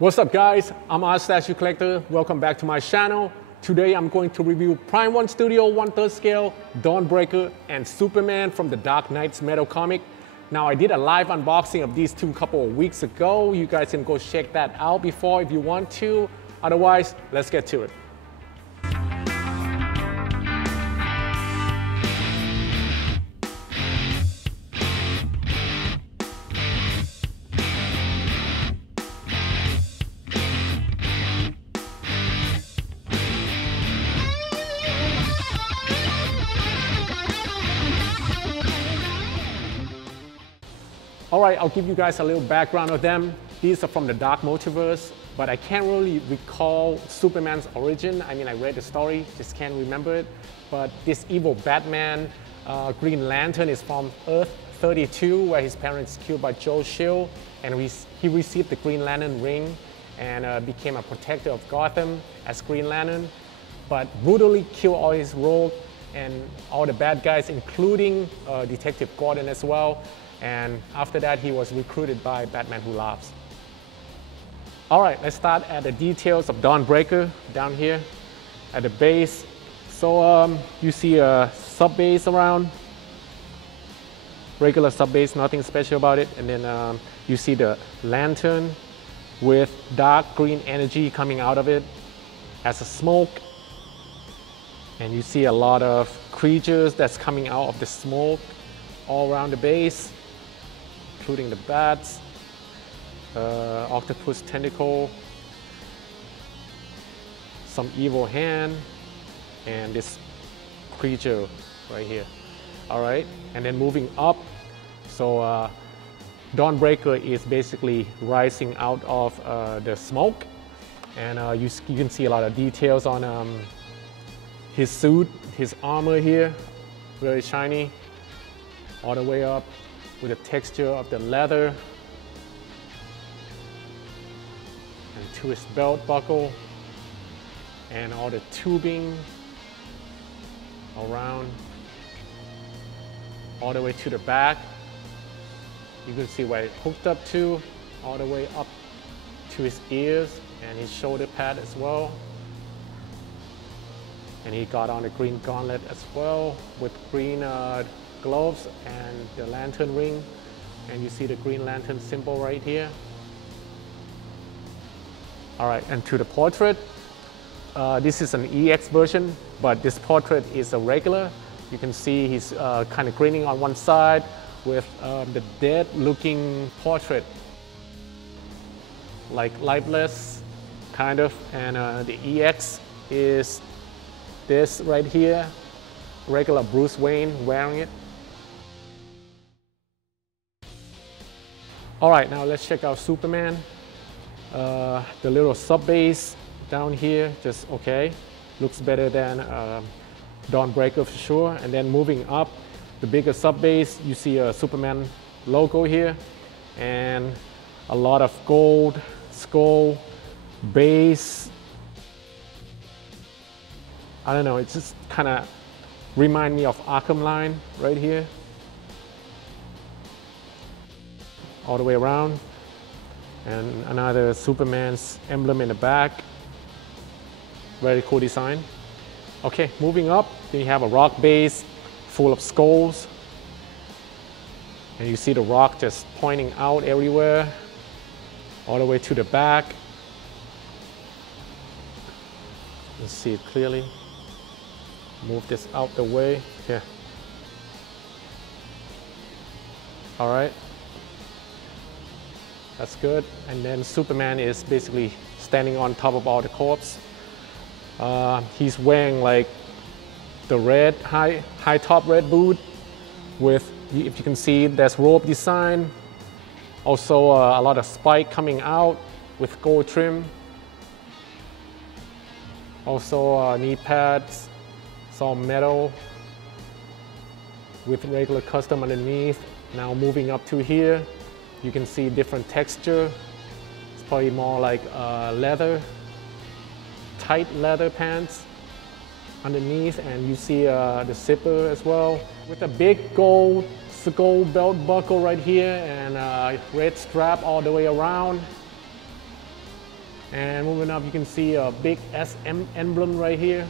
What's up guys, I'm Art Statue Collector. Welcome back to my channel. Today I'm going to review Prime 1 Studio 1/3 scale, Dawnbreaker, and Superman from the Dark Knight's Metal comic. Now I did a live unboxing of these two a couple of weeks ago. You guys can go check that out before if you want to. Otherwise, let's get to it. All right, I'll give you guys a little background of them. These are from the Dark Multiverse, but I can't really recall Superman's origin. I mean, I read the story, just can't remember it. But this evil Batman, Green Lantern, is from Earth 32, where his parents killed by Joe's shield, and he received the Green Lantern ring and became a protector of Gotham as Green Lantern, but brutally killed all his rogues and all the bad guys, including Detective Gordon as well. And after that, he was recruited by Batman Who Laughs. All right, let's start at the details of Dawnbreaker down here at the base. So you see a sub base around, regular sub base, nothing special about it. And then you see the lantern with dark green energy coming out of it as a smoke. And you see a lot of creatures that's coming out of the smoke all around the base, including the bats, octopus tentacle, some evil hand, and this creature right here. All right, and then moving up, so Dawnbreaker is basically rising out of the smoke, and you can see a lot of details on his suit, his armor here, very shiny, all the way up with the texture of the leather, and to his belt buckle, and all the tubing around, all the way to the back. You can see where it hooked up to, all the way up to his ears and his shoulder pad as well. And he got on the green gauntlet as well with green gloves and the lantern ring, and you see the Green Lantern symbol right here. All right, and to the portrait, this is an EX version, but this portrait is a regular. You can see he's kind of grinning on one side with the dead looking portrait, like lifeless kind of, and the EX is this right here, regular Bruce Wayne wearing it. All right, now let's check out Superman. The little sub base down here, just okay. Looks better than Dawnbreaker for sure. And then moving up, the bigger sub base, you see a Superman logo here, and a lot of gold skull base. I don't know, it just kind of remind me of Arkham line right here. All the way around, and another Superman's emblem in the back. Very cool design. Okay, moving up, then you have a rock base full of skulls, and you see the rock just pointing out everywhere, all the way to the back. You see it clearly. Move this out the way here. All right. That's good. And then Superman is basically standing on top of all the corpse. He's wearing like the red, high top red boot with, if you can see, there's robe design. Also a lot of spike coming out with gold trim. Also knee pads, some metal with regular custom underneath. Now moving up to here, you can see different texture. It's probably more like leather, tight leather pants underneath, and you see the zipper as well with a big gold skull belt buckle right here and red strap all the way around. And moving up, you can see a big SM emblem right here.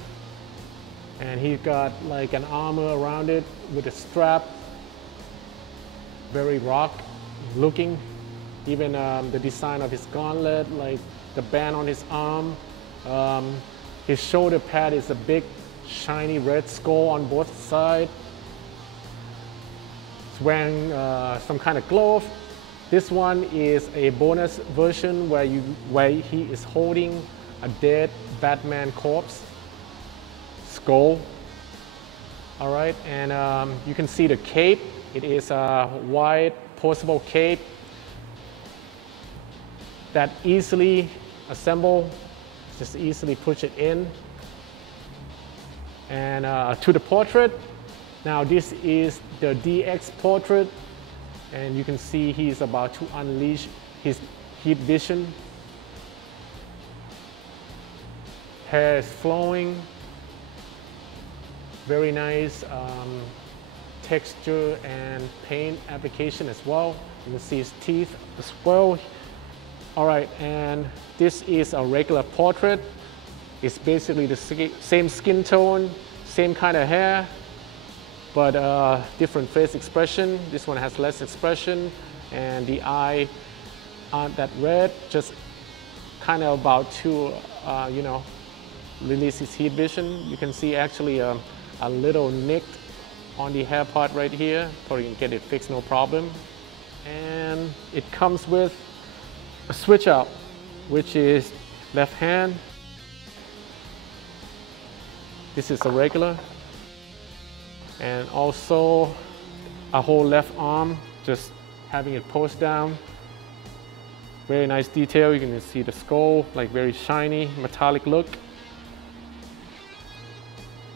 And he's got like an armor around it with a strap. Very rock looking. Even the design of his gauntlet, like the band on his arm. His shoulder pad is a big shiny red skull on both sides. He's wearing some kind of glove. This one is a bonus version where he is holding a dead Batman corpse skull. All right, and you can see the cape. It is a wide postable cape that easily assemble. Just easily push it in. And to the portrait. Now this is the DX portrait, and you can see he's about to unleash his heat vision. Hair is flowing. Very nice texture and paint application as well. You can see his teeth as well. All right, and this is a regular portrait. It's basically the same skin tone, same kind of hair, but different face expression. This one has less expression, and the eye aren't that red, just kind of about to, you know, release his heat vision. You can see actually a little nick on the hair part right here. Probably can get it fixed, no problem. And it comes with a switch out, which is left hand. This is a regular. And also a whole left arm, just having it post down. Very nice detail. You can see the skull, like very shiny, metallic look.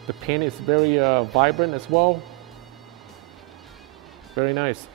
The paint is very vibrant as well. Very nice.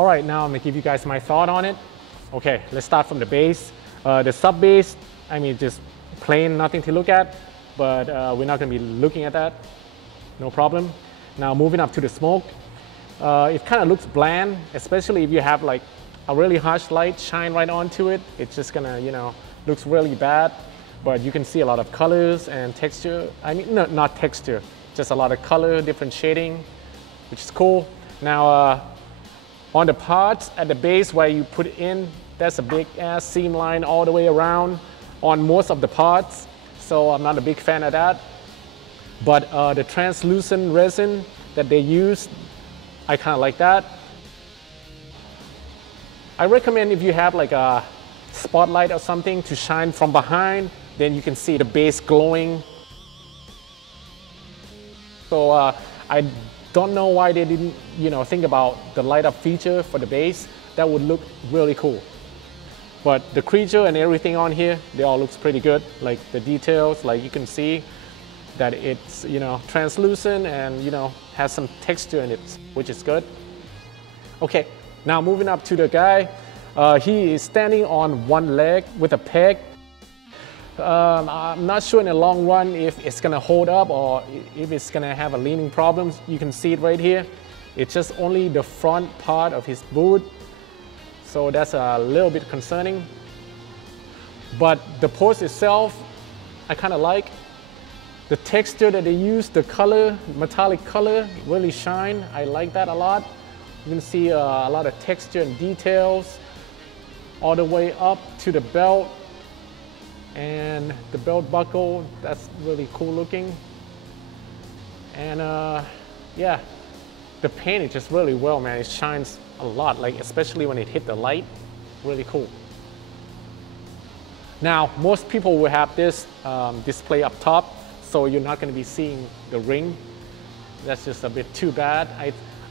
All right, now I'm gonna give you guys my thought on it. Okay, let's start from the base. The sub base, I mean, just plain, nothing to look at, but we're not gonna be looking at that, no problem. Now moving up to the smoke, it kind of looks bland, especially if you have like a really harsh light shine right onto it. It's just gonna, you know, looks really bad, but you can see a lot of colors and texture. I mean, no, not texture, just a lot of color, different shading, which is cool. Now, on the parts at the base where you put it in, there's a big ass seam line all the way around on most of the parts, so I'm not a big fan of that. But the translucent resin that they use, I kind of like that. I recommend if you have like a spotlight or something to shine from behind, then you can see the base glowing. So I don't know why they didn't, you know, think about the light up feature for the base. That would look really cool. But the creature and everything on here, they all looks pretty good. Like the details, like you can see that it's, you know, translucent and, you know, has some texture in it, which is good. Okay, now moving up to the guy. He is standing on one leg with a peg. I'm not sure in the long run if it's gonna hold up or if it's gonna have a leaning problem. You can see it right here. It's just only the front part of his boot. So that's a little bit concerning. But the pose itself, I kind of like. The texture that they use, the color, metallic color, really shine. I like that a lot. You can see a lot of texture and details all the way up to the belt. And the belt buckle, that's really cool looking. And yeah, the paint is just really well, man. It shines a lot, like especially when it hit the light, really cool. Now, most people will have this display up top, so you're not gonna be seeing the ring. That's just a bit too bad.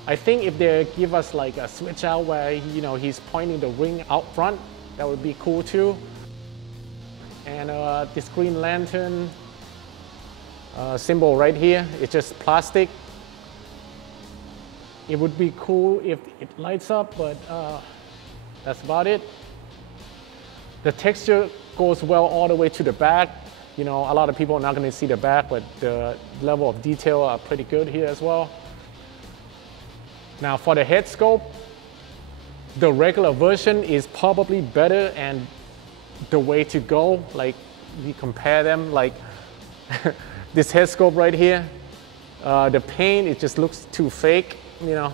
I think if they give us like a switch out where, you know, he's pointing the ring out front, that would be cool too. And this Green Lantern symbol right here, it's just plastic. It would be cool if it lights up, but that's about it. The texture goes well all the way to the back. You know, a lot of people are not gonna see the back, but the level of detail are pretty good here as well. Now for the head sculpt, the regular version is probably better and the way to go. Like, we compare them, like this head sculpt right here, the paint, it just looks too fake, you know.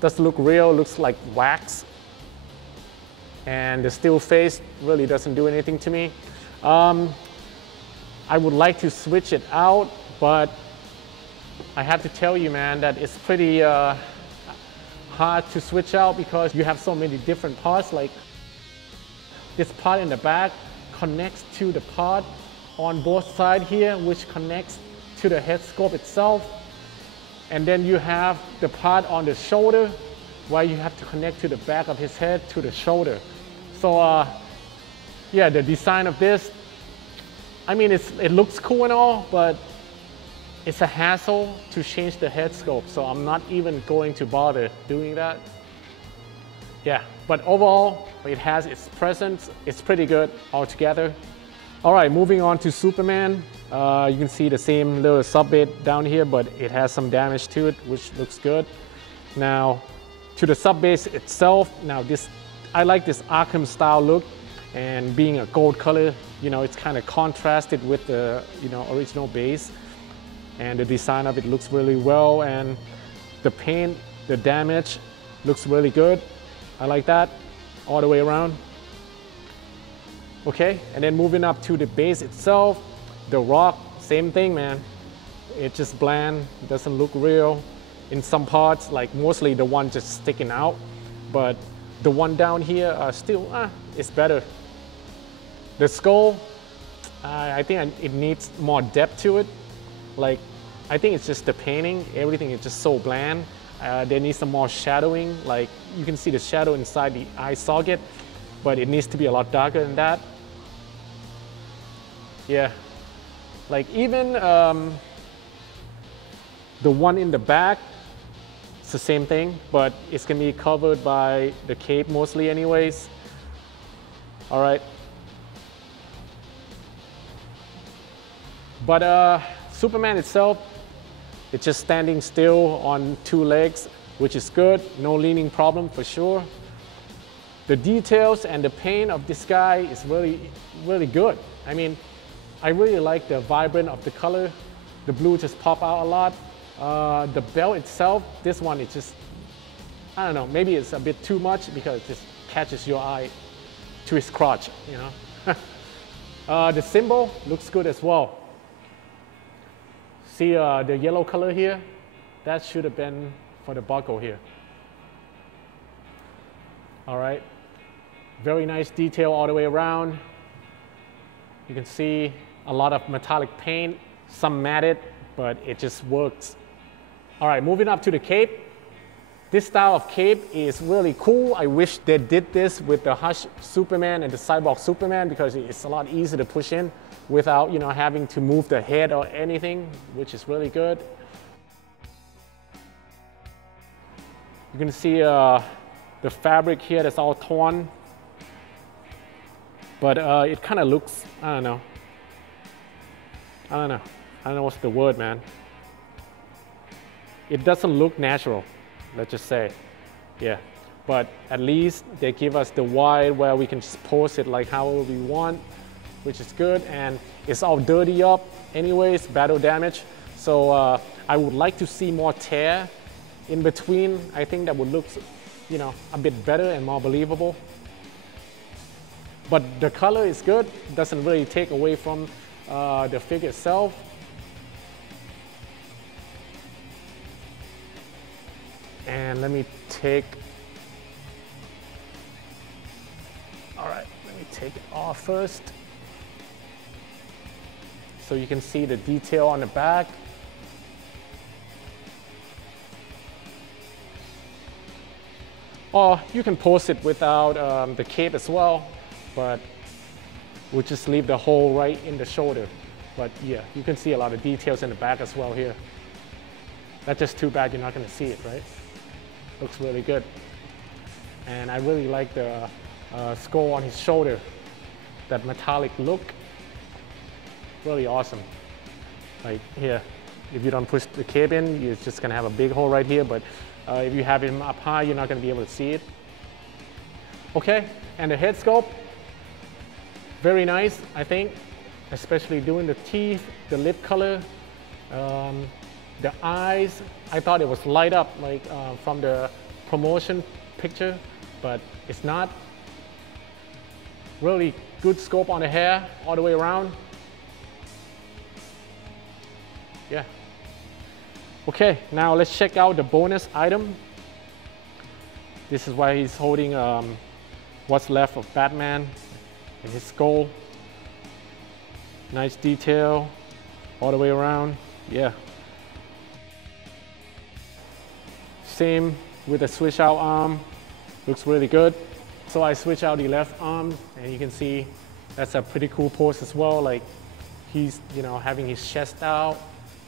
Doesn't look real, looks like wax. And the still face really doesn't do anything to me. I would like to switch it out, but I have to tell you, man, that it's pretty hard to switch out because you have so many different parts. Like this part in the back connects to the part on both sides here, which connects to the head sculpt itself. And then you have the part on the shoulder where you have to connect to the back of his head to the shoulder. So yeah, the design of this, I mean, it looks cool and all, but it's a hassle to change the head sculpt. So I'm not even going to bother doing that. Yeah, but overall, it has its presence. It's pretty good altogether. All right, moving on to Superman. You can see the same little sub bit down here, but it has some damage to it, which looks good. Now, to the sub base itself, now this, I like this Arkham style look, and being a gold color, you know, it's kind of contrasted with the, you know, original base. And the design of it looks really well, and the paint, the damage looks really good. I like that all the way around. Okay, and then moving up to the base itself, the rock, same thing, man. It's just bland, it doesn't look real. In some parts, like mostly the one just sticking out, but the one down here still, it's better. The skull, I think it needs more depth to it. Like, I think it's just the painting, everything is just so bland. There needs some more shadowing, like you can see the shadow inside the eye socket, but it needs to be a lot darker than that. Yeah, like even the one in the back, It's the same thing, but it's gonna be covered by the cape mostly anyways. All right. But Superman itself, it's just standing still on two legs, which is good. No leaning problem for sure. The details and the paint of this guy is really, really good. I mean, I really like the vibrant of the color. The blue just pop out a lot. The belt itself, this one is just, I don't know, maybe it's a bit too much because it just catches your eye to his crotch, you know. The symbol looks good as well. See the yellow color here? That should have been for the buckle here. All right, very nice detail all the way around. You can see a lot of metallic paint, some matted, but it just works. All right, moving up to the cape. This style of cape is really cool. I wish they did this with the Hush Superman and the Cyborg Superman because it's a lot easier to push in without, you know, having to move the head or anything, which is really good. You can see the fabric here that's all torn, but it kind of looks, I don't know what's the word, man. It doesn't look natural, let's just say. Yeah, but at least they give us the wide where we can just pose it like however we want, which is good. And it's all dirty up anyways, battle damage. So I would like to see more tear in between. I think that would look, you know, a bit better and more believable. But the color is good. It doesn't really take away from the figure itself. And let me take, all right, let me take it off first. So you can see the detail on the back. Or you can pose it without the cape as well, but we'll just leave the hole right in the shoulder. But yeah, you can see a lot of details in the back as well here. That's just too bad you're not gonna see it, right? Looks really good. And I really like the skull on his shoulder, that metallic look. Really awesome. Like here, if you don't push the cape in, you're just gonna have a big hole right here, but if you have him up high, you're not gonna be able to see it. Okay, and the head sculpt, very nice, I think, especially doing the teeth, the lip color, the eyes. I thought it was light up like from the promotion picture, but it's not. Really good scope on the hair all the way around. Yeah. Okay, now let's check out the bonus item. This is why he's holding what's left of Batman and his skull. Nice detail all the way around. Yeah. Same with the switch out arm, looks really good. So I switch out the left arm and you can see that's a pretty cool pose as well. Like he's, you know, having his chest out.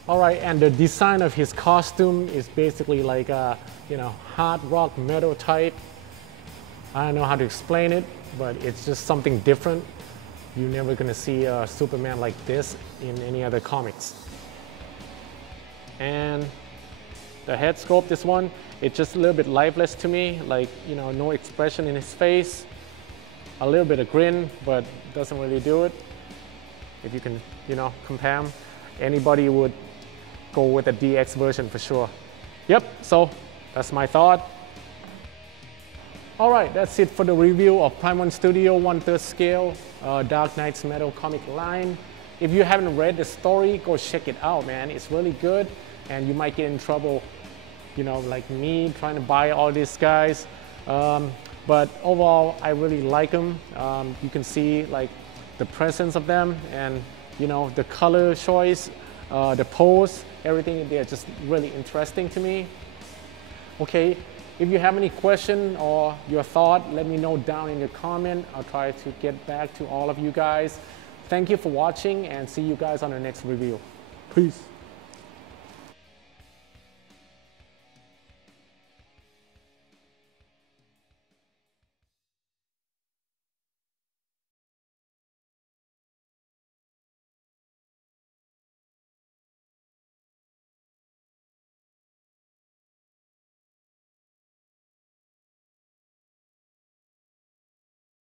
All right, and the design of his costume is basically like a, you know, hard rock metal type. I don't know how to explain it, but it's just something different. You're never gonna see a Superman like this in any other comics. And the head sculpt, this one, it's just a little bit lifeless to me, like, you know, no expression in his face, a little bit of grin, but doesn't really do it. If you can, you know, compare them, anybody would go with the DX version for sure. Yep, so that's my thought. All right, that's it for the review of Prime 1 Studio 1/3 scale Dark Knight's Metal comic line. If you haven't read the story, go check it out, man. It's really good, and you might get in trouble, you know, like me trying to buy all these guys. But overall, I really like them. You can see like the presence of them, and you know, the color choice, the pose, everything. They're just really interesting to me. Okay, if you have any question or your thought, let me know down in the comment. I'll try to get back to all of you guys. Thank you for watching, and see you guys on the next review. Peace.